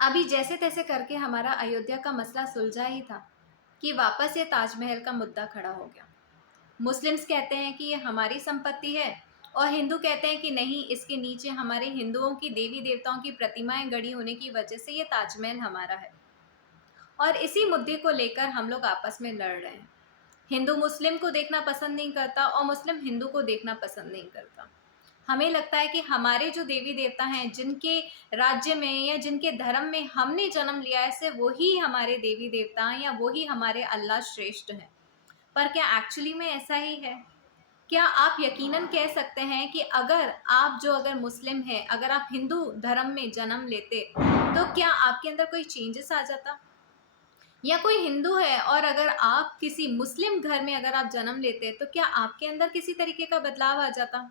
अभी जैसे तैसे करके हमारा अयोध्या का मसला सुलझा ही था कि वापस ये ताजमहल का मुद्दा खड़ा हो गया। मुस्लिम्स कहते हैं कि ये हमारी संपत्ति है और हिंदू कहते हैं कि नहीं, इसके नीचे हमारे हिंदुओं की देवी देवताओं की प्रतिमाएं गड़ी होने की वजह से ये ताजमहल हमारा है। और इसी मुद्दे को लेकर हम लोग आपस में लड़ रहे हैं। हिंदू मुस्लिम को देखना पसंद नहीं करता और मुस्लिम हिंदू को देखना पसंद नहीं करता। हमें लगता है कि हमारे जो देवी देवता हैं, जिनके राज्य में या जिनके धर्म में हमने जन्म लिया है, सिर्फ वही हमारे देवी देवता हैं या वही हमारे अल्लाह श्रेष्ठ हैं। पर क्या एक्चुअली में ऐसा ही है? क्या आप यकीनन कह सकते हैं कि अगर मुस्लिम हैं, अगर आप हिंदू धर्म में जन्म लेते, तो क्या आपके अंदर कोई चेंजेस आ जाता? या कोई हिंदू है और अगर आप किसी मुस्लिम घर में अगर आप जन्म लेते, तो क्या आपके अंदर किसी तरीके का बदलाव आ जाता?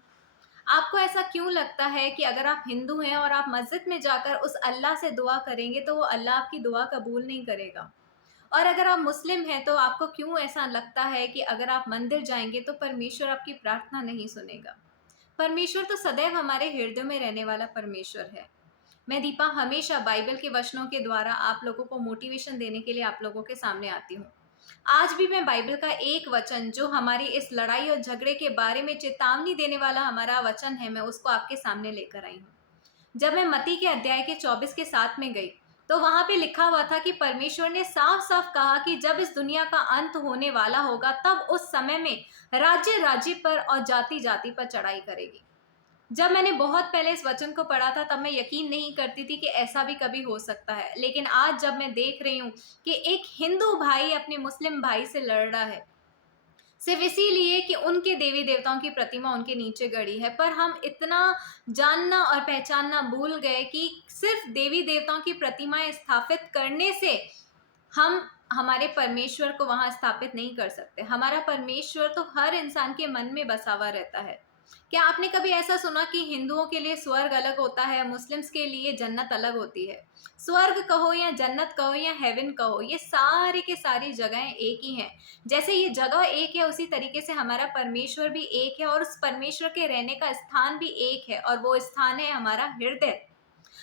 आपको ऐसा क्यों लगता है कि अगर आप हिंदू हैं और आप मस्जिद में जाकर उस अल्लाह से दुआ करेंगे, तो वो अल्लाह आपकी दुआ कबूल नहीं करेगा? और अगर आप मुस्लिम हैं, तो आपको क्यों ऐसा लगता है कि अगर आप मंदिर जाएँगे, तो परमेश्वर आपकी प्रार्थना नहीं सुनेगा? परमेश्वर तो सदैव हमारे हृदय में रहने वाला परमेश्वर है। मैं दीपा हमेशा बाइबल के वचनों के द्वारा आप लोगों को मोटिवेशन देने के लिए आप लोगों के सामने आती हूँ। आज भी मैं बाइबल का एक वचन, जो हमारी इस लड़ाई और झगड़े के बारे में चेतावनी देने वाला हमारा वचन है, मैं उसको आपके सामने लेकर आई हूँ। जब मैं मत्ती के अध्याय के 24 के 7 में गई, तो वहां पे लिखा हुआ था कि परमेश्वर ने साफ साफ कहा कि जब इस दुनिया का अंत होने वाला होगा, तब उस समय में राज्य राज्य पर और जाति जाति पर चढ़ाई करेगी। जब मैंने बहुत पहले इस वचन को पढ़ा था, तब मैं यकीन नहीं करती थी कि ऐसा भी कभी हो सकता है। लेकिन आज जब मैं देख रही हूँ कि एक हिंदू भाई अपने मुस्लिम भाई से लड़ रहा है, सिर्फ इसीलिए कि उनके देवी देवताओं की प्रतिमा उनके नीचे गड़ी है। पर हम इतना जानना और पहचानना भूल गए कि सिर्फ देवी देवताओं की प्रतिमाएं स्थापित करने से हम हमारे परमेश्वर को वहां स्थापित नहीं कर सकते। हमारा परमेश्वर तो हर इंसान के मन में बसा हुआ रहता है। क्या आपने कभी ऐसा सुना कि हिंदुओं के लिए स्वर्ग अलग होता है, मुस्लिम्स के लिए जन्नत अलग होती है? स्वर्ग कहो या जन्नत कहो या हेवन कहो, ये सारी के सारी जगहें एक ही हैं। जैसे ये जगह एक है, उसी तरीके से हमारा परमेश्वर भी एक है और उस परमेश्वर के रहने का स्थान भी एक है, और वो स्थान है हमारा हृदय।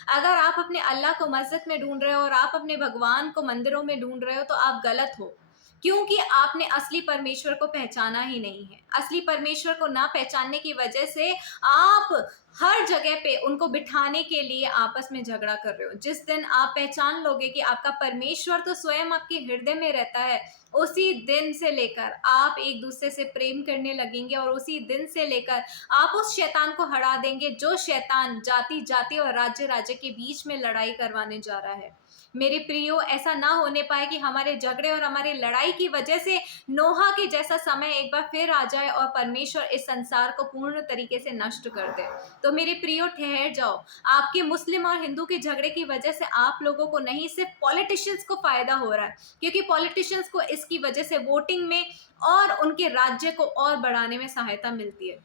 अगर आप अपने अल्लाह को मस्जिद में ढूंढ रहे हो और आप अपने भगवान को मंदिरों में ढूंढ रहे हो, तो आप गलत हो। क्योंकि आपने असली परमेश्वर को पहचाना ही नहीं है। असली परमेश्वर को ना पहचानने की वजह से आप हर जगह पे उनको बिठाने के लिए आपस में झगड़ा कर रहे हो। जिस दिन आप पहचान लोगे कि आपका परमेश्वर तो स्वयं आपके हृदय में रहता है, उसी दिन से लेकर आप एक दूसरे से प्रेम करने लगेंगे और उसी दिन से लेकर आप उस शैतान को हरा देंगे, जो शैतान जाति जाति और राज्य राज्य के बीच में लड़ाई करवाने जा रहा है। मेरे प्रियो, ऐसा ना होने पाए कि हमारे झगड़े और हमारी लड़ाई की वजह से नोहा के जैसा समय एक बार फिर आ जाए और परमेश्वर इस संसार को पूर्ण तरीके से नष्ट कर दे। तो मेरे प्रियो, ठहर जाओ। आपके मुस्लिम और हिंदू के झगड़े की वजह से आप लोगों को नहीं, सिर्फ पॉलिटिशियंस को फायदा हो रहा है। क्योंकि पॉलिटिशियंस को इसकी वजह से वोटिंग में और उनके राज्य को और बढ़ाने में सहायता मिलती है।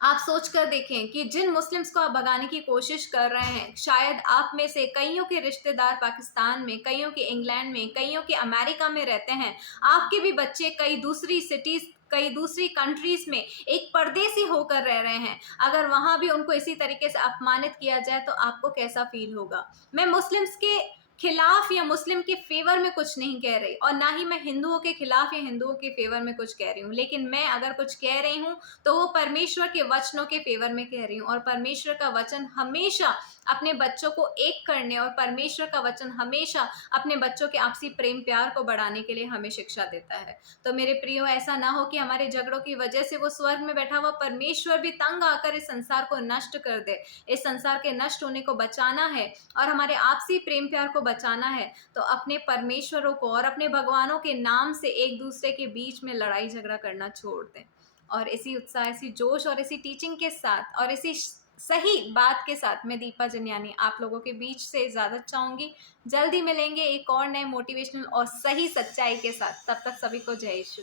आप सोच कर देखें कि जिन मुस्लिम्स को आप भगाने की कोशिश कर रहे हैं, शायद आप में से कईयों के रिश्तेदार पाकिस्तान में, कईयों के इंग्लैंड में, कईयों के अमेरिका में रहते हैं। आपके भी बच्चे कई दूसरी सिटीज, कई दूसरी कंट्रीज में एक परदेसी होकर रह रहे हैं। अगर वहां भी उनको इसी तरीके से अपमानित किया जाए, तो आपको कैसा फील होगा? मैं मुस्लिम्स के खिलाफ या मुस्लिम के फेवर में कुछ नहीं कह रही, और ना ही मैं हिंदुओं के खिलाफ या हिंदुओं के फेवर में कुछ कह रही हूँ। लेकिन मैं अगर कुछ कह रही हूँ, तो वो परमेश्वर के वचनों के फेवर में कह रही हूँ। और परमेश्वर का वचन हमेशा अपने बच्चों को एक करने, और परमेश्वर का वचन हमेशा अपने बच्चों के आपसी प्रेम प्यार को बढ़ाने के लिए हमें शिक्षा देता है। तो मेरे प्रियो, ऐसा ना हो कि हमारे झगड़ों की वजह से वो स्वर्ग में बैठा हुआ परमेश्वर भी तंग आकर इस संसार को नष्ट कर दे। इस संसार के नष्ट होने को बचाना है और हमारे आपसी प्रेम प्यार को बचाना है, तो अपने परमेश्वरों को और अपने भगवानों के नाम से एक दूसरे के बीच में लड़ाई झगड़ा करना छोड़ दें। और इसी उत्साह, इसी जोश और इसी टीचिंग के साथ और इसी सही बात के साथ, मैं दीपा जनियानी आप लोगों के बीच से इजाजत चाहूंगी। जल्दी मिलेंगे एक और नए मोटिवेशनल और सही सच्चाई के साथ। तब तक सभी को जय यीशु।